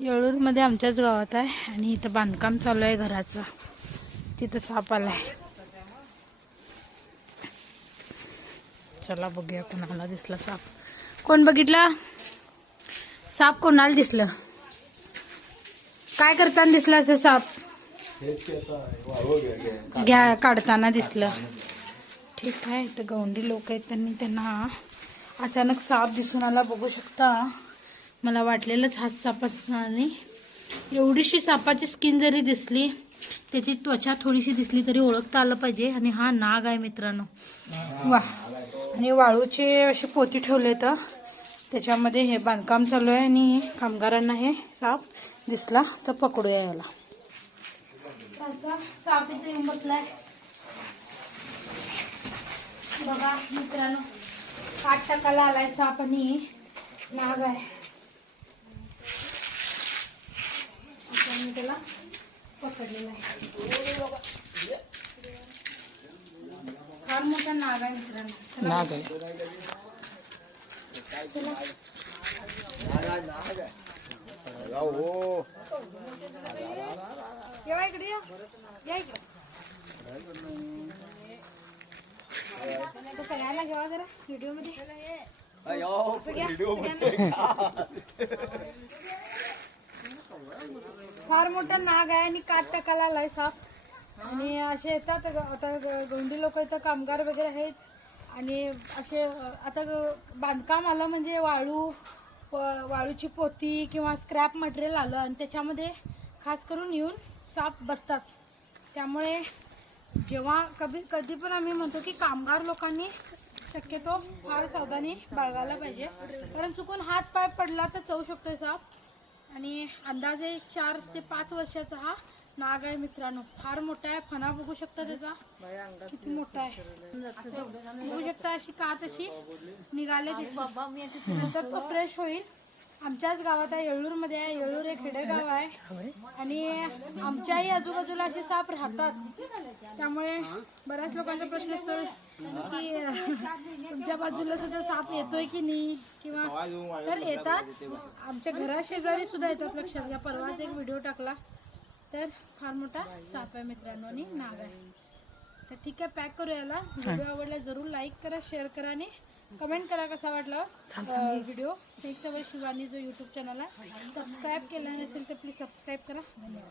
येळूरमध्ये आमच्याच गावात आहे आणि इथं बांधकाम चालू आहे घराचं. तिथं साप आलाय. चला बघूया कोणाला दिसला साप. कोण बघितला साप? कोणाला दिसलं? काय करताना दिसलं असं साप? घ्या काढताना दिसलं. ठीक आहे. इथं गवंडी लोक आहेत त्यांना अचानक साप दिसून आला. बघू शकता. मला वाटलेलंच हा साप असणार नाही. एवढीशी सापाची स्किन जरी दिसली, त्याची त्वचा थोडीशी दिसली तरी ओळखता आलं पाहिजे. आणि हा नाग आहे मित्रांनो. वा. आणि वाळूचे अशी पोती ठेवले तर त्याच्यामध्ये हे बांधकाम चालू आहे आणि कामगारांना हे साप दिसला तर पकडूया याला. साप इथे येऊन बसलाय बघा मित्रांनो. 8 टक्काला आलाय साप आणि नाग आहे. मी त्याला पकडलेला आहे. फार मोठा नाग आहे मित्रांनो. नाग आहे. या इकडे या इकडे. सगळ्यांना घेवा जरा व्हिडिओ मध्ये. फार मोठा नाग आहे आणि 8 टक्काला आलाय साप. आणि असे येतात आता गवंडी लोक इथं कामगार वगैरे आहेत. आणि असे आता बांधकाम आलं म्हणजे वाळूची पोती किंवा स्क्रॅप मटेरियल आलं आणि त्याच्यामध्ये खास करून येऊन साप बसतात. त्यामुळे जेव्हा कधी पण आम्ही म्हणतो की कामगार लोकांनी शक्यतो फार सावधानी बाळगायला पाहिजे. कारण चुकून हात पाय पडला तर चवू शकतोय साप. आणि अंदाजे 4 ते 5 वर्षाचा हा नाग आहे मित्रांनो. फार मोठा आहे. फणा बघू शकता त्याचा किती मोठा आहे. बघू शकता अशी कात अशी निघाले. नंतर तो फ्रेश होईल. आमच्याच गावात आहे. येळूरमध्ये आहे. येळूर एक खेडेगाव आहे आणि आमच्याही आजूबाजूला असे साप राहतात. त्यामुळे बऱ्याच लोकांचा प्रश्न असतो की तुमच्या बाजूला सुद्धा साप येतोय की नाही किंवा तर येतात. आमच्या घराशेजारी सुद्धा येतात. लक्षात घ्या. परवाच एक व्हिडिओ टाकला तर फार मोठा साप आहे मित्रांनो आणि नाग आहे. तर ठीक आहे. पॅक करू याला. व्हिडिओ आवडला जरूर लाईक करा, शेअर करा आणि कमेंट करा कसा वाटला व्हिडिओ. स्नेक सवर शिवानी जो यूट्यूब चॅनल आहे सबस्क्राईब केला नसेल तर प्लीज सबस्क्राईब करा. धन्यवाद.